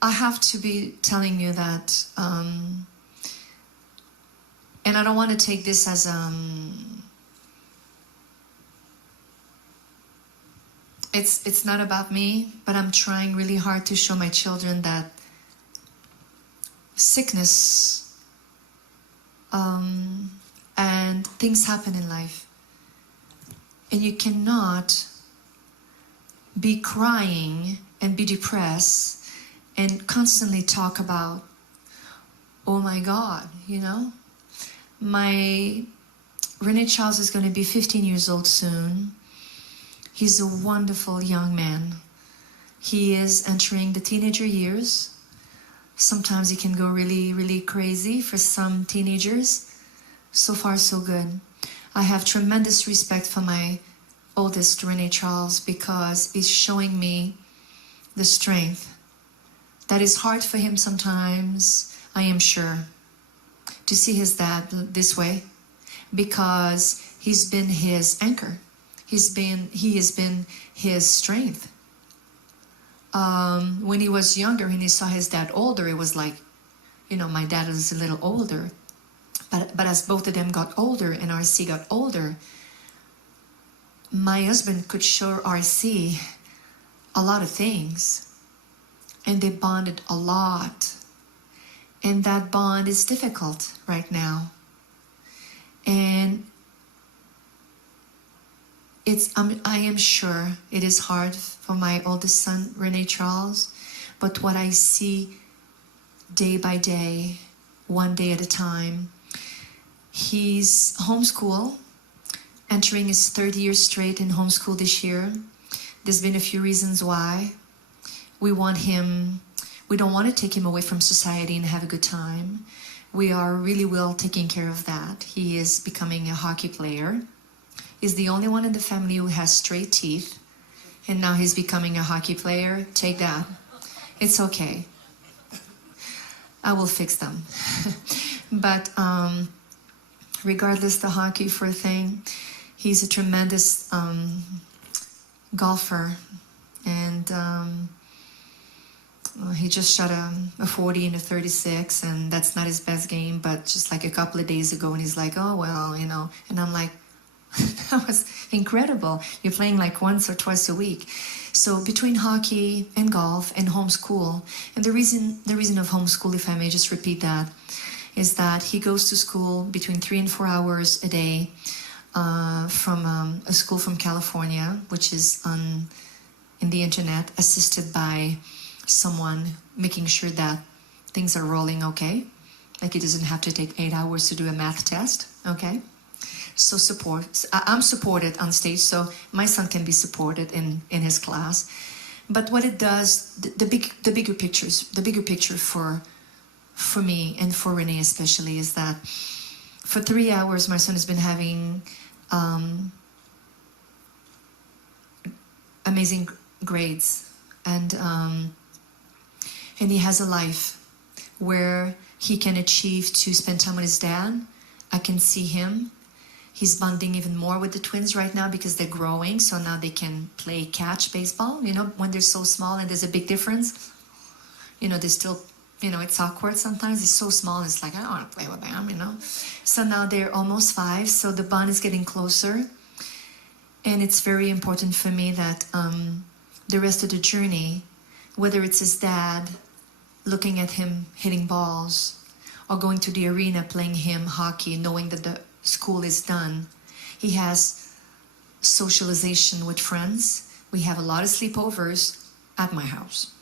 I have to be telling you that, and I don't want to take this as it's not about me, but I'm trying really hard to show my children that sickness and things happen in life, and you cannot be crying and be depressed and constantly talk about, oh my God, you know, my Rene Charles is going to be 15 years old soon. He's a wonderful young man. He is entering the teenager years. Sometimes he can go really, really crazy for some teenagers. So far, so good. I have tremendous respect for my oldest, Rene Charles, because he's showing me the strength. That is hard for him sometimes, I am sure, to see his dad this way, because he's been his anchor. He has been his strength. When he was younger and he saw his dad older, it was like, you know, my dad was a little older. But as both of them got older and RC got older, my husband could show RC a lot of things. And they bonded a lot. And that bond is difficult right now. And I am sure it is hard for my oldest son, Rene Charles. But what I see day by day, one day at a time, he's homeschooled, entering his third year straight in homeschool this year. There's been a few reasons why. We don't want to take him away from society and have a good time. We are really well taking care of that. He is becoming a hockey player. He's the only one in the family who has straight teeth. And now he's becoming a hockey player. Take that. It's okay. I will fix them. But regardless the hockey for a thing, he's a tremendous golfer. And he just shot a 40 and a 36, and that's not his best game, but just like a couple of days ago, and he's like, oh, well, you know, and I'm like, that was incredible. You're playing like once or twice a week. So between hockey and golf and homeschool, and the reason of homeschool, if I may just repeat that, is that he goes to school between 3 and 4 hours a day from a school from California, which is in the internet, assisted by someone making sure that things are rolling okay. Like he doesn't have to take 8 hours to do a math test, okay? So I'm supported on stage, so my son can be supported in his class. But what it does, the bigger picture for me and for Rene especially, is that for 3 hours my son has been having amazing grades, and he has a life where he can achieve to spend time with his dad. I can see him. He's bonding even more with the twins right now because they're growing, so now they can play catch baseball, you know, when they're so small, and there's a big difference. You know, they still, you know, it's awkward sometimes. It's so small, it's like, I don't want to play with them, you know. So now they're almost 5, so the bond is getting closer. And it's very important for me that the rest of the journey, whether it's his dad looking at him hitting balls, or going to the arena playing him hockey, knowing that the school is done, he has socialization with friends. We have a lot of sleepovers at my house.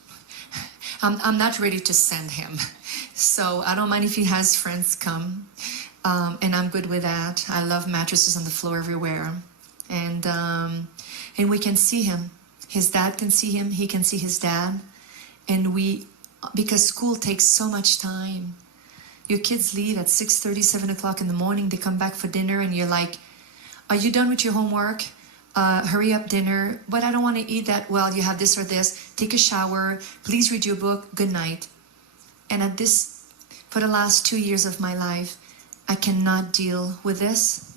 I'm not ready to send him, so I don't mind if he has friends come, and I'm good with that. I love mattresses on the floor everywhere, and we can see him. His dad can see him. He can see his dad, and because school takes so much time. Your kids leave at 6:30, 7 o'clock in the morning. They come back for dinner, and you're like, are you done with your homework? Hurry up, dinner. But I don't want to eat that. Well, you have this or this. Take a shower. Please read your book. Good night. And for the last 2 years of my life, I cannot deal with this.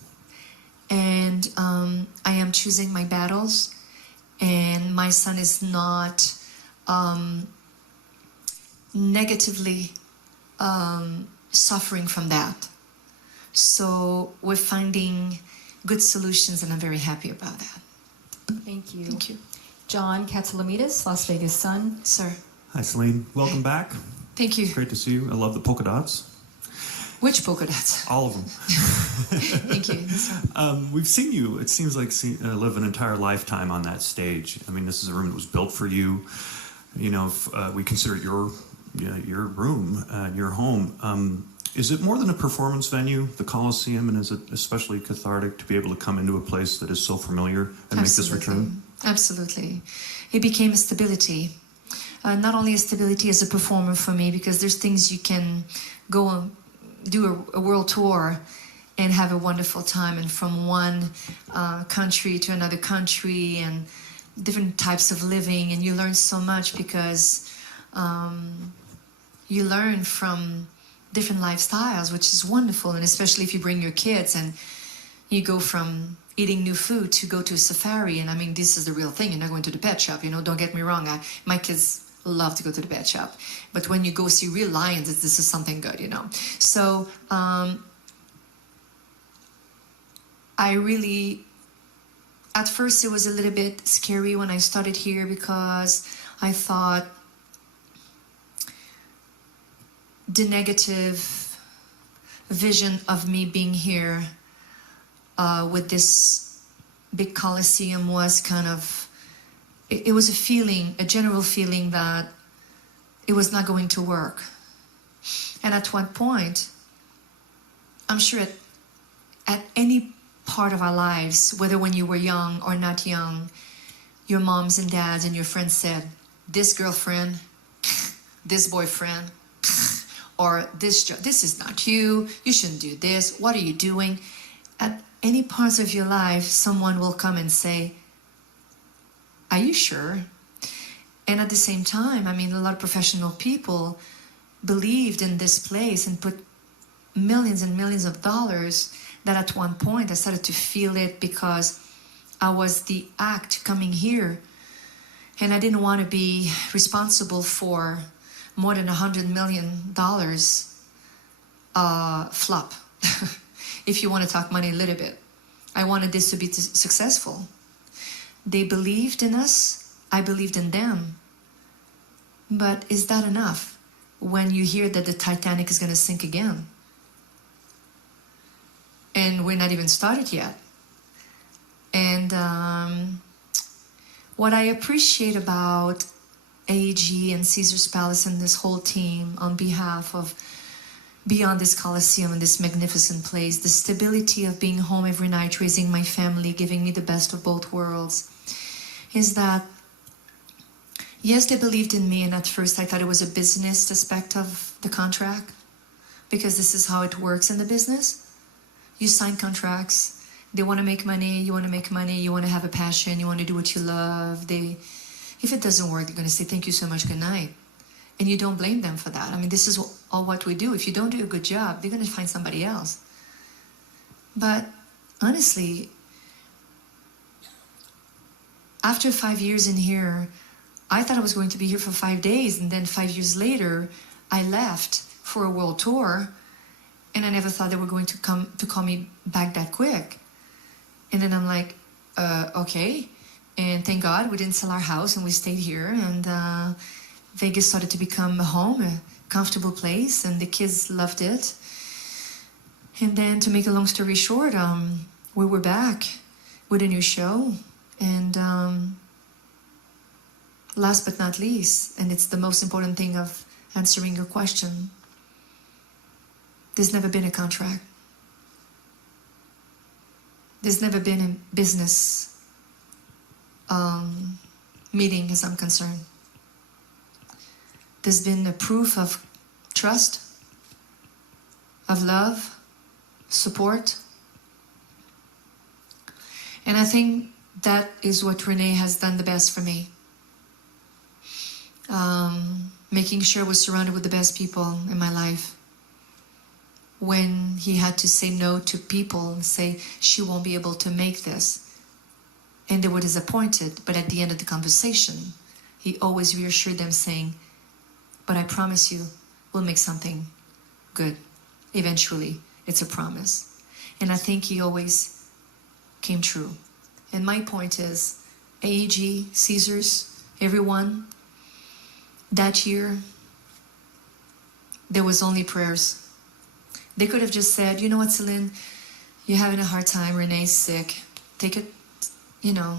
And I am choosing my battles. And my son is not negatively suffering from that. So we're finding good solutions, and I'm very happy about that. Thank you. Thank you. John Katsalomidis, Las Vegas Sun. Sir. Hi, Celine. Welcome back. Thank you. It's great to see you. I love the polka dots. Which polka dots? All of them. Thank you. We've seen you, it seems like, live an entire lifetime on that stage. I mean, this is a room that was built for you. You know, we consider it your room, your home. Is it more than a performance venue, the Coliseum, and is it especially cathartic to be able to come into a place that is so familiar and make this return? Absolutely. It became a stability. Not only a stability as a performer for me, because there's things you can go and do a world tour and have a wonderful time, and from one country to another country, and different types of living, and you learn so much because you learn from different lifestyles, which is wonderful. And especially if you bring your kids and you go from eating new food to go to a safari. And I mean, this is the real thing. You're not going to the pet shop, you know, don't get me wrong. My kids love to go to the pet shop. But when you go see real lions, this is something good, you know. So I really, at first it was a little bit scary when I started here, because I thought the negative vision of me being here with this big Coliseum was kind of, it was a feeling, a general feeling that it was not going to work. And at one point, I'm sure at any part of our lives, whether when you were young or not young, your moms and dads and your friends said, this girlfriend, this boyfriend, or this is not you, you shouldn't do this, what are you doing? At any parts of your life, someone will come and say, are you sure? And at the same time, I mean, a lot of professional people believed in this place and put millions and millions of dollars, that at one point I started to feel it, because I was the act coming here, and I didn't want to be responsible for more than $100 million flop. If you want to talk money a little bit, I wanted this to be successful. They believed in us, I believed in them. But is that enough when you hear that the Titanic is going to sink again? And we're not even started yet. And what I appreciate about AEG and Caesar's Palace and this whole team on behalf of Beyond this Coliseum and this magnificent place, the stability of being home every night, raising my family, giving me the best of both worlds, is that, yes, they believed in me, and at first I thought it was a business aspect of the contract, because this is how it works in the business. You sign contracts, they want to make money, you want to make money, you want to have a passion, you want to do what you love. If it doesn't work, they're going to say, thank you so much, good night. And you don't blame them for that. I mean, this is all what we do. If you don't do a good job, they're going to find somebody else. But honestly, after 5 years in here, I thought I was going to be here for 5 days. And then 5 years later, I left for a world tour. And I never thought they were going to come to call me back that quick. And then I'm like, okay. And thank God we didn't sell our house and we stayed here. And Vegas started to become a home, a comfortable place, and the kids loved it. And then, to make a long story short, we were back with a new show. And last but not least, and it's the most important thing of answering your question, there's never been a contract. There's never been a business meeting, as I'm concerned. There's been a proof of trust, of love, support. And I think that is what Renee has done the best for me. Making sure I was surrounded with the best people in my life. When he had to say no to people and say, she won't be able to make this. And they were disappointed, but at the end of the conversation, he always reassured them saying, but I promise you, we'll make something good. Eventually, it's a promise. And I think he always came true. And my point is, AEG, Caesars, everyone, that year, there was only prayers. They could have just said, you know what, Celine, you're having a hard time, Renee's sick. Take it, you know,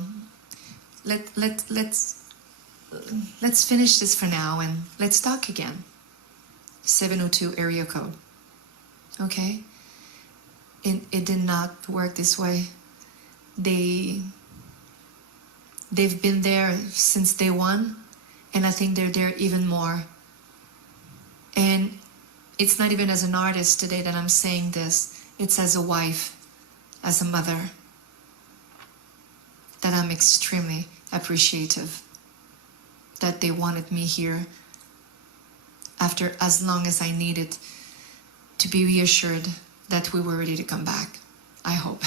let's finish this for now and let's talk again. 702 area code. Okay? It did not work this way. They've been there since day one, and I think they're there even more. And it's not even as an artist today that I'm saying this. It's as a wife, as a mother, that I'm extremely appreciative that they wanted me here after as long as I needed to be reassured that we were ready to come back. I hope.